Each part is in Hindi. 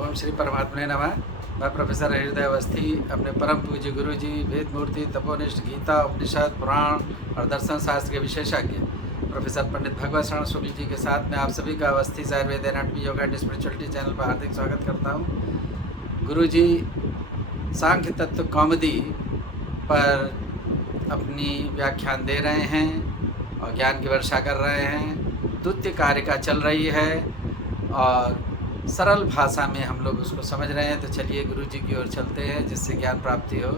ओम श्री परमात्मने नमः। मैं प्रोफेसर हृदय अवस्थी अपने परम पूज्य गुरु जी वेद मूर्ति तपोनिष्ठ गीता उपनिषद पुराण और दर्शन शास्त्र के विशेषज्ञ प्रोफेसर पंडित भगवत शरण शुक्ल जी के साथ मैं आप सभी का Awasthi Ayurveda anatomy yoga and spirituality channel पर हार्दिक स्वागत करता हूँ। गुरु जी सांख्य तत्व कौमुदी पर अपनी व्याख्यान दे रहे हैं और ज्ञान की वर्षा कर रहे हैं। द्वितीय कारिका चल रही है और सरल भाषा में हम लोग उसको समझ रहे हैं। तो चलिए गुरु जी की ओर चलते हैं जिससे ज्ञान प्राप्ति हो।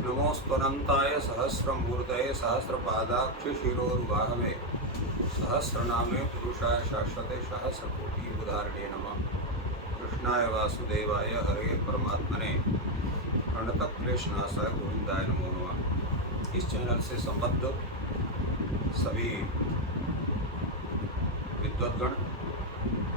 नमोस्तनंताय सहस्रमूर्तये सहस्रपादाक्ष शिरोरुबाहवे सहस्रनामे पुरुषाय शाश्वते सहस्रकोटि उदाहरणे नमः। कृष्णाय वासुदेवाय हरे परमात्मने प्रणतक्लेशनाशाय गोविंदाय नमो नमः। इस चैनल से संबद्ध सभी विद्वद्गण,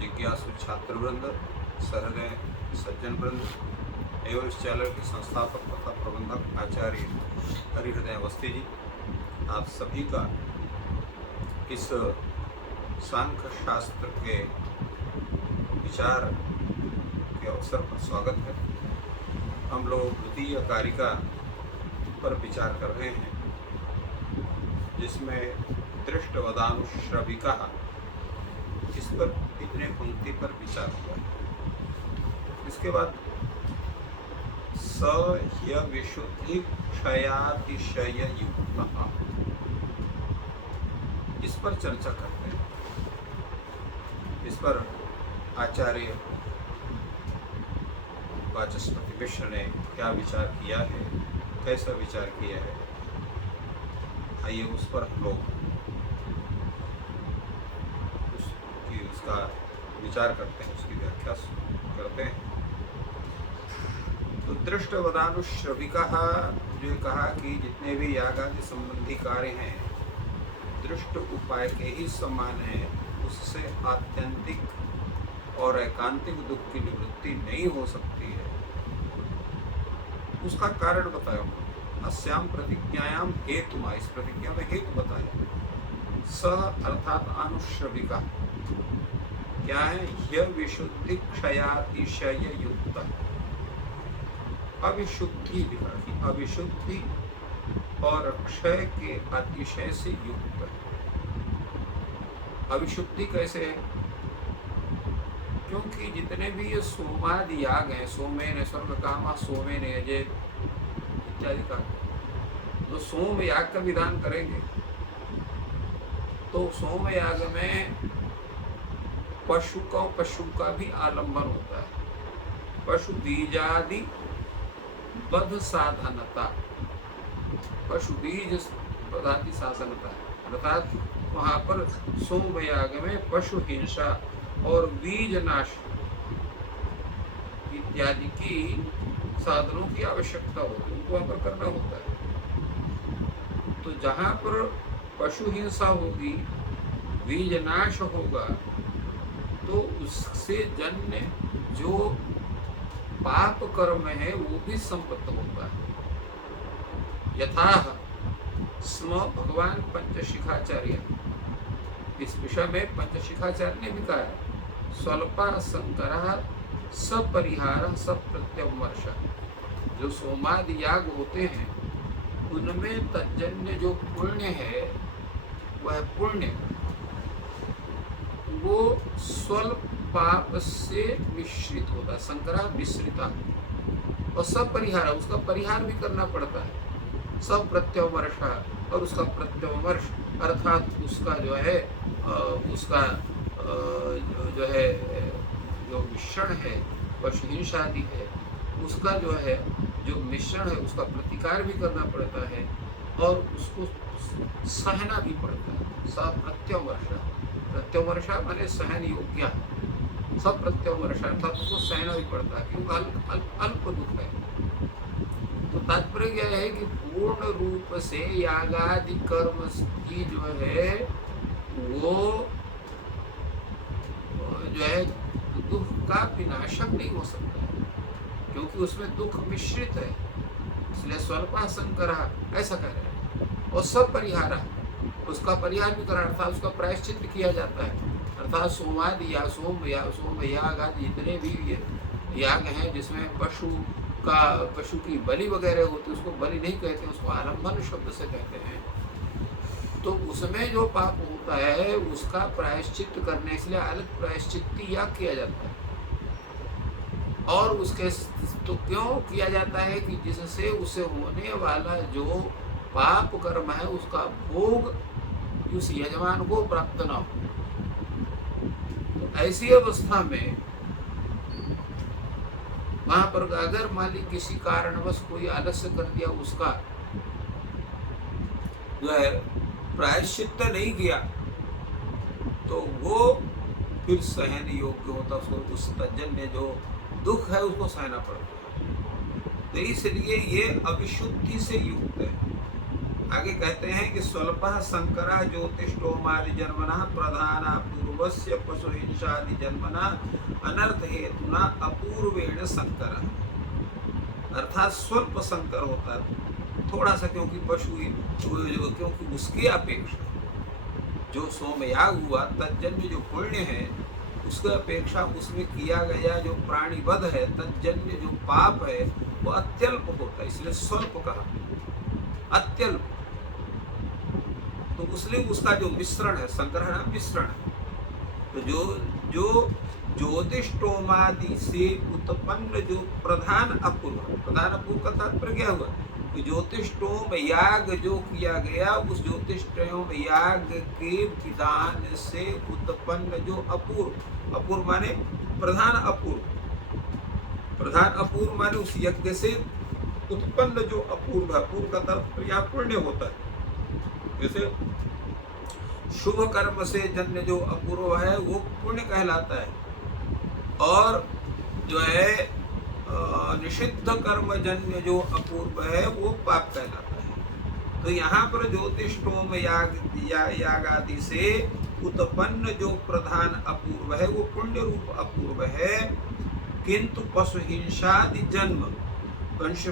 जिज्ञासु छात्रवृंद, सहृदय सज्जन वृंद एवं इस चैनल के संस्थापक तथा प्रबंधक आचार्य हरिहृदय अवस्थी जी, आप सभी का इस सांख्य शास्त्र के विचार के अवसर पर स्वागत है। हम लोग द्वितीय कारिका पर विचार कर रहे हैं, जिसमें दृष्टवदानुश्रविका इस पर इतने पंक्ति पर विचार हुआ है। इसके बाद स ह्य विशुद्धि क्षयातिशय युक्तः, इस पर चर्चा करते हैं। इस पर आचार्य वाचस्पति मिश्र ने क्या विचार किया है, कैसा विचार किया है, आइए उस पर हम लोग उसका विचार करते हैं, उसकी व्याख्या करते हैं। तो दृष्टवदानुश्रविका जो कहा कि जितने भी याग आदि संबंधी कार्य हैं दृष्ट उपाय के ही समान है, उससे आत्यंतिक और एकांतिक दुख की निवृत्ति नहीं हो सकती है। उसका कारण बताया अस्याम प्रतिज्ञायाम हेतु, इस प्रतिज्ञा में हेतु बताया। स अर्थात अनुश्रविका क्या है? यह विशुद्धि क्षयातिशय युक्त, अविशुद्धि लिखा कि अविशुद्धि और क्षय के अतिशय से युक्त है। अविशुद्धि कैसे है? क्योंकि जितने भी ये सोमादि याग हैं, सोमेन स्वर्ग कामा सोमेन यजे इत्यादि का, जो सोम याग का विधान करेंगे तो सोम याग में पशु का भी आलंबन होता है। पशु बीजादि बध साधनता, पशु बीज पदार्थी साधनता, अर्थात वहाँ पर सोम याग में पशु हिंसा और बीज नाश इत्यादि की साधनों की आवश्यकता होती है, उनको वहाँ पर करना होता है। तो जहाँ पर पशु हिंसा होगी, बीज नाश होगा, तो उससे जन्य जो पाप कर्म है वो भी संपत्त होता है। यथा स्म भगवान पंचशिखाचार्य, इस विषय में पंचशिखाचार्य ने भी कहा है, स्वल्पा संकरा सपरिहार सप्रत्यवर्ष। जो सोमादि याग होते हैं उनमें तज्जन्य जो पुण्य है वह पुण्य वो स्वल्प पाप से मिश्रित होता है, संकरा मिश्रिता, और सब परिहार, उसका परिहार भी करना पड़ता है। सब प्रत्यवर्ष, और उसका प्रत्यवर्ष अर्थात उसका जो है उसका जो है जो मिश्रण है, पशु हिंसादि है, उसका जो है जो मिश्रण है उसका प्रतिकार भी करना पड़ता है और उसको सहना भी पड़ता है। सब प्रत्यवर्ष, प्रत्यवर्षा माने सहन योग्य, सब प्रत्यवर्षा अर्थात उसको सहना भी पड़ता है क्योंकि अल्प दुख है। तो तात्पर्य यह है कि पूर्ण रूप से यागादि कर्म की जो है वो जो है दुख का विनाशक नहीं हो सकता है, क्योंकि उसमें दुख मिश्रित है। इसलिए स्वल्पा संकरा ऐसा कह रहे हैं। और सब परिहारा, उसका परिहार भी करना अर्थात उसका प्रायश्चित किया जाता है, अर्थात सोमादि या सोम याग आदि जितने भी याग हैं जिसमें पशु की बलि वगैरह होती है, उसको बलि नहीं कहते, उसको आलम्बन शब्द से कहते हैं। तो उसमें जो पाप होता है उसका प्रायश्चित करने, इसलिए अलग प्रायश्चित्ती याग किया जाता है। और उसके तो क्यों किया जाता है कि जिससे उसे होने वाला जो पाप कर्म है उसका भोग उस यजमान को प्राप्त न हो। तो ऐसी अवस्था में वहां पर अगर मालिक किसी कारणवश कोई आलस्य कर दिया, उसका जो है प्रायश्चित नहीं किया, तो वो फिर सहन योग्य होता, उसको उस तज्जन्य जो दुख है उसको सहना पड़ता है। तो इसलिए ये अविशुद्धि से युक्त है। आगे कहते हैं कि स्वल्पः संकरा ज्योतिष्टोमादि जन्मना प्रधाना पूर्वस्य पशु हिंसादि जन्मना अनर्थ हेतुना अपूर्वेण संकर, अर्थात स्वल्प संकर होता है थोड़ा सा, क्योंकि क्योंकि उसकी अपेक्षा जो सोमयाग हुआ तज्जन्य जो पुण्य है उसकी अपेक्षा उसमें किया गया जो प्राणिवध है तज्जन्य जो पाप है वो अत्यल्प होता है, इसलिए स्वल्प कहा, अत्यल्प। तो उसलिए उसका जो मिश्रण है, संग्रह नाम मिश्रण है। तो जो ज्योतिष्टोमादि से उत्पन्न जो प्रधान अपूर्व का तात्पर्य क्या हुआ कि ज्योतिष्टोम याग जो किया गया उस ज्योतिष्टोम याग के विधान से उत्पन्न जो अपूर्व माने प्रधान अपूर्व माने उस यज्ञ से उत्पन्न जो अपूर्व है, अपूर्व का तात्पर्य पुण्य होता है। जैसे शुभ कर्म से जन्य जो अपूर्व है वो पुण्य कहलाता है, और जो है निषिद्ध कर्म जन्य जो अपूर्व है वो पाप कहलाता है। तो यहाँ पर ज्योतिष्टोम याग आदि से उत्पन्न जो प्रधान अपूर्व है वो पुण्य रूप अपूर्व है, किंतु पशु हिंसादि जन्म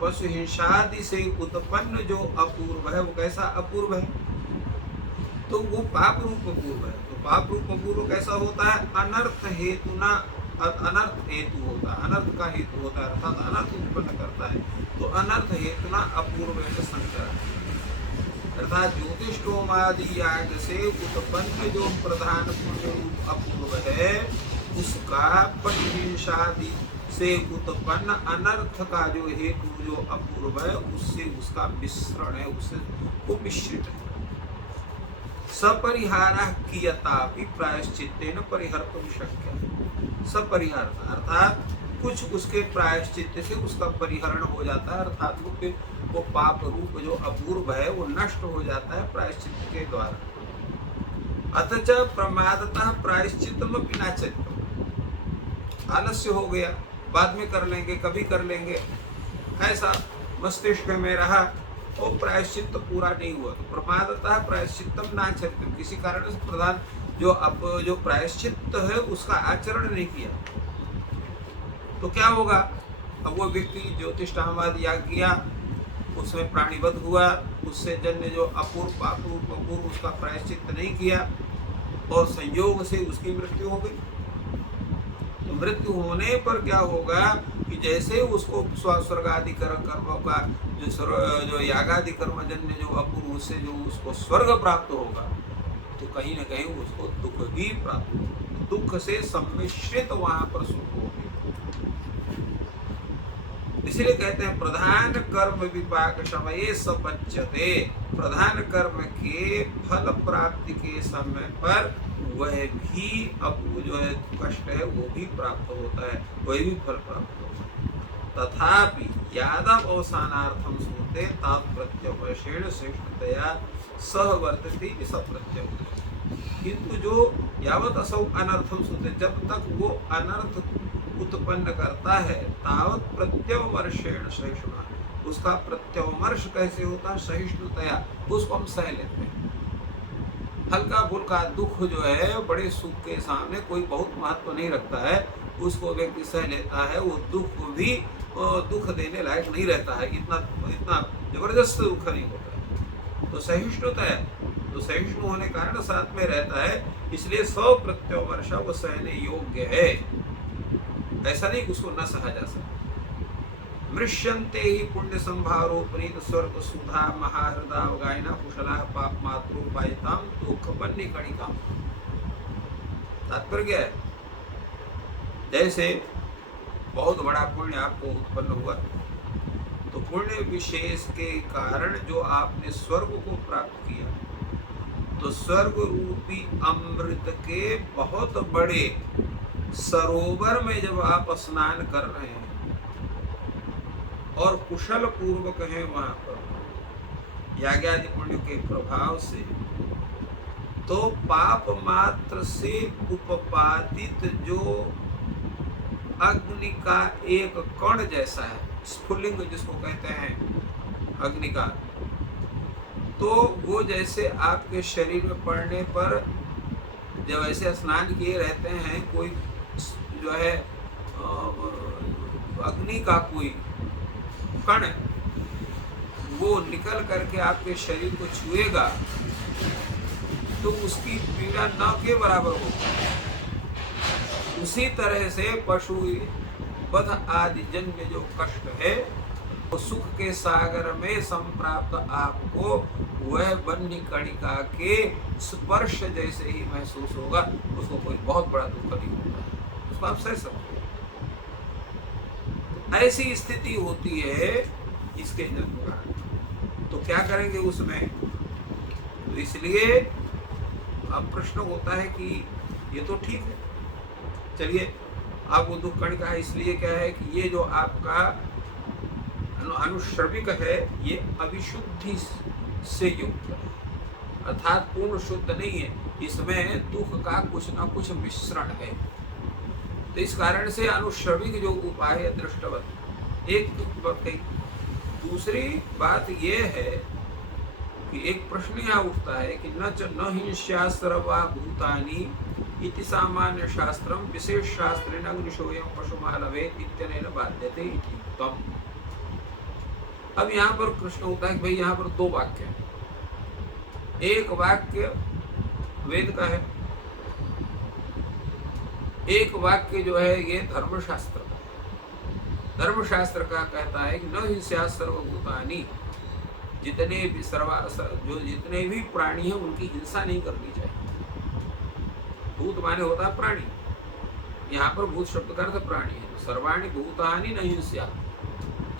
पशु हिंसादि से उत्पन्न जो अपूर्व है वो कैसा अपूर्व है, तो वो पाप रूप अपूर्व है। तो पाप रूप अपूर्व कैसा होता है, अनर्थ हेतुना, अनर्थ हेतु होता है, अनर्थ का हेतु होता है, अर्थात अनर्थ उत्पन्न करता है। तो अनर्थ हेतुना अपूर्व से संकर, अर्थात ज्योतिष्टोमादि याग से उत्पन्न जो प्रधान पुण्य रूप अपूर्व है उसका पशुहिंसादि से उत्पन्न अनर्थ का जो हेतु जो अपूर्व है उससे उसका मिश्रण है, उससे वो मिश्रित है। सपरिहारः कियतापि प्रायश्चित्तेन परिहर्तुं शक्यः। सपरिहार अर्थात कुछ उसके प्रायश्चित्त से उसका परिहरण हो जाता है, अर्थात वो पाप रूप जो अपूर्व है वो नष्ट हो जाता है प्रायश्चित्त के द्वारा। अतच प्रमादतः प्रायश्चित्तमपि नाचरितम्, आलस्य हो गया, बाद में कर लेंगे, कभी कर लेंगे, ऐसा मस्तिष्क में रहा और प्रायश्चित्त पूरा नहीं हुआ। तो प्रमादतः प्रायश्चित्तम नाचरितम्, किसी कारण से प्रधान जो प्रायश्चित्त है उसका आचरण नहीं किया तो क्या होगा। अब वो व्यक्ति ज्योतिष्टोमादि याग किया, उसमें प्राणिवध हुआ, उससे जन्य जो अपूर्व उसका प्रायश्चित्त नहीं किया और संयोग से उसकी मृत्यु हो गई। तो मृत्यु होने पर क्या होगा कि जैसे उसको स्वर्ग आदि कर्मों का जो यागादि कर्म जन्य जो अपूर्व से जो उसको स्वर्ग प्राप्त होगा तो कहीं न कहीं उसको दुख भी प्राप्त होगा, दुख से सम्मिश्रित वहां पर सुख होगी। इसलिए कहते हैं प्रधान कर्म विपाक समये सपच्यते, प्रधान कर्म के फल प्राप्ति के समय पर वह भी अब जो है कष्ट है वो भी प्राप्त होता है, वह भी फल प्राप्त होता है। तथापि यादव अवसानार्थम सूते तात्प्रत्यवशेण श्रेष्ठतया सह वर्तते सप्रत्यय, किंतु जो यावत असौ अनर्थम सूते, जब तक वो अनर्थ उत्पन्न करता है तावत प्रत्यवमर्षेण सहिष्णुता, उसका प्रत्यवमर्श कैसे होता है, सहिष्णुतया, उसको हम सह लेते हैं। हल्का फुल्का दुख जो है बड़े सुख के सामने कोई बहुत महत्व नहीं रखता है, उसको व्यक्ति सह लेता है, वो दुख भी दुख देने लायक नहीं रहता है, इतना जबरदस्त दुख नहीं होता है। तो सहिष्णुता है तो सहिष्णु होने के कारण साथ में रहता है, इसलिए 100 प्रत्यवर्षा वो सहने योग्य है। ऐसा नहीं कि उसको न सहा जा सकता। मृष्यन्ते ही पुण्य संभारो प्रीत स्वर्ग सुधा महाहृदा गायना कुशला पाप मातृपायताम दुख बन्नी कणिका। तात्पर्य क्या है? जैसे बहुत बड़ा पुण्य आपको उत्पन्न हुआ, तो पुण्य विशेष के कारण जो आपने स्वर्ग को प्राप्त किया, तो स्वर्ग रूपी अमृत के बहुत बड़े सरोवर में जब आप स्नान कर रहे हैं और कुशल पूर्वक हैं वहां पर याज्ञादि पुण्य के प्रभाव से, तो पाप मात्र से उपपादित जो अग्नि का एक कण जैसा है, स्फुलिंग जिसको कहते हैं अग्नि का, तो वो जैसे आपके शरीर में पड़ने पर जब ऐसे स्नान किए रहते हैं, कोई जो है अग्नि का कोई कण वो निकल करके आपके शरीर को छुएगा तो उसकी पीड़ा न के बराबर होगी। उसी तरह से पशु वध आदि जन्य जो कष्ट है, वो सुख के सागर में संप्राप्त आपको वह बन्नी कणिका के स्पर्श जैसे ही महसूस होगा। उसको कोई बहुत बड़ा दुख नहीं होगा, उसको आप सह सकते। ऐसी स्थिति होती है इसके जन्म का। तो क्या करेंगे उसमें? तो इसलिए अब प्रश्न होता है कि ये तो ठीक है, चलिए आप वो दुख कणिका है, इसलिए क्या है कि ये जो आपका अनुश्रविक है ये अविशुद्धि से युक्त है, अर्थात पूर्ण शुद्ध नहीं है, इसमें दुख का कुछ ना कुछ मिश्रण है। तो इस कारण से अनुश्रविक जो उपाय है दृष्टवत एक बात कही। दूसरी बात यह है कि एक प्रश्न यहाँ उठता है कि न हिंस्यास्त्र वा भूतानि इति सामान्य शास्त्रम विशेष शास्त्रेण अग्निशोयम पशुमालवेत इत्यनेन बाध्यते इति तम। अब यहाँ पर प्रश्न होता है कि भाई यहाँ पर दो वाक्य हैं। एक वाक्य वेद का है, एक वाक्य जो है ये धर्मशास्त्र का है। धर्मशास्त्र का कहता है कि न हिंसा सर्वभूतानि, जितने भी प्राणी हैं उनकी हिंसा नहीं करनी चाहिए। भूत माने होता है प्राणी, यहाँ पर भूत शब्द का अर्थ प्राणी है। सर्वाणि भूतानि न हिंसा,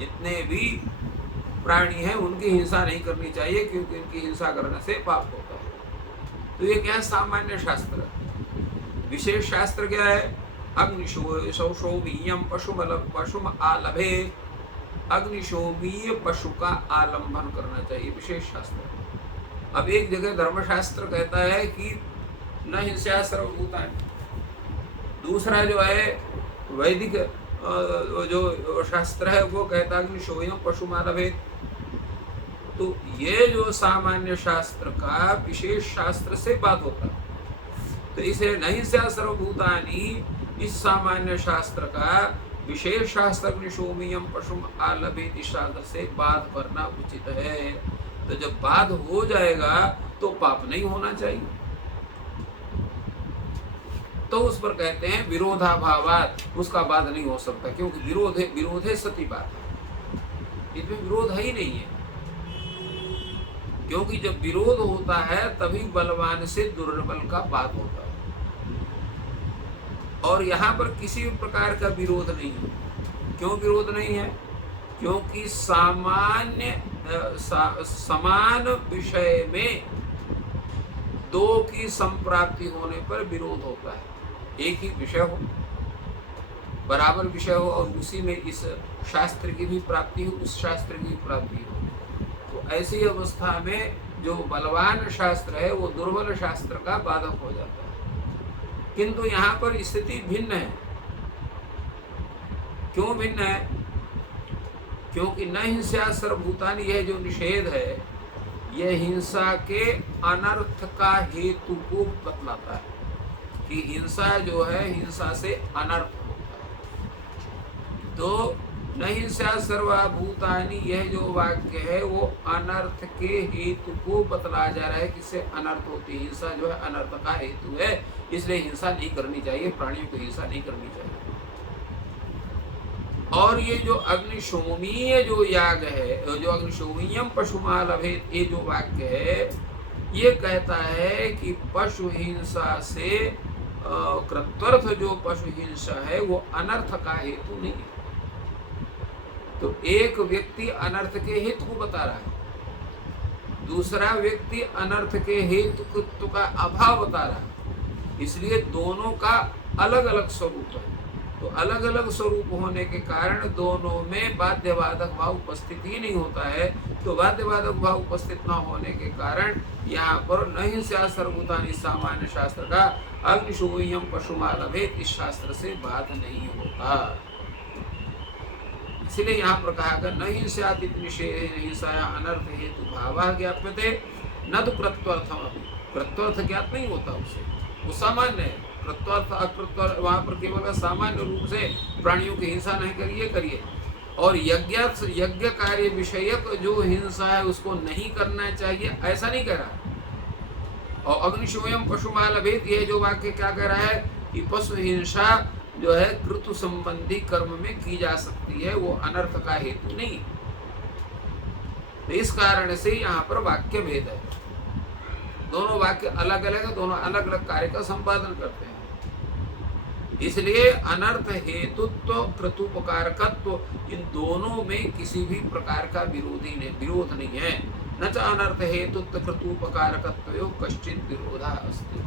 जितने भी प्राणी हैं उनकी हिंसा नहीं करनी चाहिए, क्योंकि उनकी हिंसा करने से पाप होता है। तो ये क्या है? सामान्य शास्त्र। विशेष शास्त्र क्या है? अग्निशोमीयम पशुम आलभे, अग्निशोमीय पशु का आलंबन करना चाहिए, विशेष शास्त्र। अब एक जगह धर्मशास्त्र कहता है कि न हिंसा सर्वभूतानि, दूसरा जो है वैदिक जो शास्त्र है वो कहता है अग्निशोयम पशुमालभे। तो ये जो सामान्य शास्त्र का विशेष शास्त्र से बात होता है, तो इसे नहीं से सर्वभूतानि, इस सामान्य शास्त्र का विशेष शास्त्र अग्निशोमीयम पशुम आलभेति शास्त्र से बात करना उचित है। तो जब बात हो जाएगा तो पाप नहीं होना चाहिए। तो उस पर कहते हैं विरोधाभावात, उसका बाध नहीं हो सकता, क्योंकि विरोध है सती बात, इसमें विरोध है ही नहीं है। क्योंकि जब विरोध होता है तभी बलवान से दुर्बल का बात होता है, और यहाँ पर किसी भी प्रकार का विरोध नहीं है। क्यों विरोध नहीं है? क्योंकि समान विषय में दो की संप्राप्ति होने पर विरोध होता है। एक ही विषय हो, बराबर विषय हो, और उसी में इस शास्त्र की भी प्राप्ति हो, उस शास्त्र की भी प्राप्ति हो, तो ऐसी अवस्था में जो बलवान शास्त्र है वो दुर्बल शास्त्र का बाधक हो जाता है। किंतु यहाँ पर स्थिति भिन्न है। क्यों भिन्न है? क्योंकि न हिंसा सर्वभूतानि, यह जो निषेध है यह हिंसा के अनर्थ का हेतु को बतलाता है कि हिंसा जो है हिंसा से अनर्थ होता है। तो नहीं स्या सर्वभूतानि, यह जो वाक्य है वो अनर्थ के हेतु को बतलाया जा रहा है। किससे अनर्थ होती है? हिंसा जो है अनर्थ का हेतु है, इसलिए हिंसा नहीं करनी चाहिए, प्राणियों को हिंसा नहीं करनी चाहिए। और ये जो अग्निशोमीय जो याग है, जो अग्निशोमीयम पशुमालभेत, ये जो वाक्य है ये कहता है कि पशु हिंसा से कृत्वर्थ जो पशु हिंसा है वो अनर्थ का हेतु नहीं है। तो एक व्यक्ति अनर्थ के हेतु को बता रहा है, दूसरा व्यक्ति अनर्थ के हेतु का अभाव बता रहा है, इसलिए दोनों का अलग अलग स्वरूप है। तो अलग अलग स्वरूप होने के कारण दोनों में बाध्यबाधक भाव उपस्थित ही नहीं होता है। तो बाध्यबाधक भाव उपस्थित न होने के कारण यहाँ पर नहीं सर्वभूतानि सामान्य शास्त्र का अग्निशोमीयम पशुमालभेत इस शास्त्र से बाध नहीं होता। इसलिए यहाँ पर कहा गया नहीं स्यादित निषेध हिंसाया अनर्थ हेतु भावा ज्ञाप्यते न तो कृत्वर्थम अभी, कृत्वर्थ ज्ञात नहीं होता उसे, वो सामान्य है। कृत्वर्थ अकृत्वर्थ वहाँ पर केवल सामान्य रूप से प्राणियों की हिंसा नहीं करिए करिए, और यज्ञ कार्य विषयक जो हिंसा है उसको नहीं करना चाहिए ऐसा नहीं कह रहा। और अग्निशोयम पशुमालभेत, ये जो वाक्य क्या कह रहा है कि पशु हिंसा जो है क्रतु संबंधी कर्म में की जा सकती है, वो अनर्थ का हेतु नहीं। तो इस कारण से यहाँ पर वाक्य भेद है, दोनों वाक्य अलग अलग है, दोनों अलग अलग कार्य का संपादन करते हैं। इसलिए अनर्थ हेतुत्व कृतुपकारकत्व इन दोनों में किसी भी प्रकार का विरोध नहीं है। न च अनर्थ हेतुत्व कृतुपकारकत्व कश्चित विरोधा अस्ति,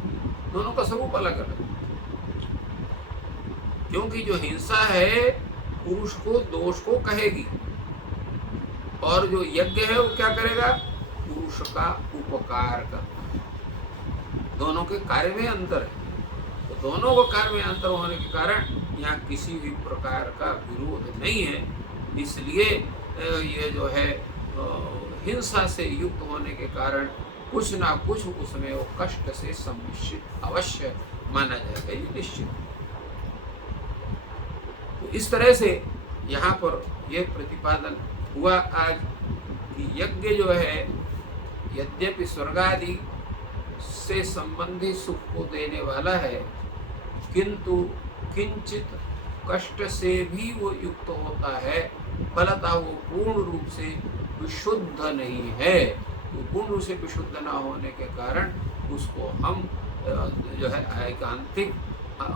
दोनों का स्वरूप अलग अलग। क्योंकि जो हिंसा है पुरुष को दोष को कहेगी, और जो यज्ञ है वो क्या करेगा? पुरुष का उपकार करता है। दोनों के कार्य में अंतर है, तो दोनों को कार्य में अंतर होने के कारण यहाँ किसी भी प्रकार का विरोध नहीं है। इसलिए ये जो है हिंसा से युक्त होने के कारण कुछ ना कुछ उसमें वो कष्ट से सम्मिश्रित अवश्य माना जाएगा, ये निश्चित। तो इस तरह से यहाँ पर यह प्रतिपादन हुआ आज कि यज्ञ जो है यद्यपि स्वर्ग आदि से संबंधित सुख को देने वाला है, किंतु किंचित कष्ट से भी वो युक्त होता है, फलतः वो पूर्ण रूप से विशुद्ध नहीं है। तो पूर्ण रूप से विशुद्ध न होने के कारण उसको हम जो है एकांतिक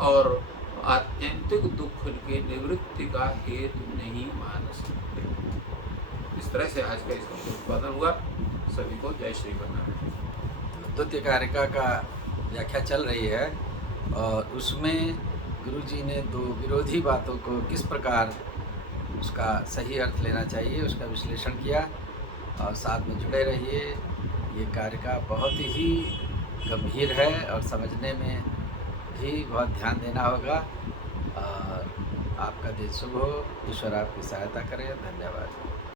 और आत्यंतिक दुख के निवृत्ति का हेतु नहीं मान सकते। इस तरह से आज का इसका उत्पादन हुआ। सभी को जय श्री गणनाथ। द्वितीय कारिका का व्याख्या चल रही है और उसमें गुरुजी ने दो विरोधी बातों को किस प्रकार उसका सही अर्थ लेना चाहिए उसका विश्लेषण किया, और साथ में जुड़े रहिए। ये कारिका बहुत ही गंभीर है और समझने में भी बहुत ध्यान देना होगा। और आपका दिन शुभ हो, ईश्वर आपकी सहायता करे। धन्यवाद।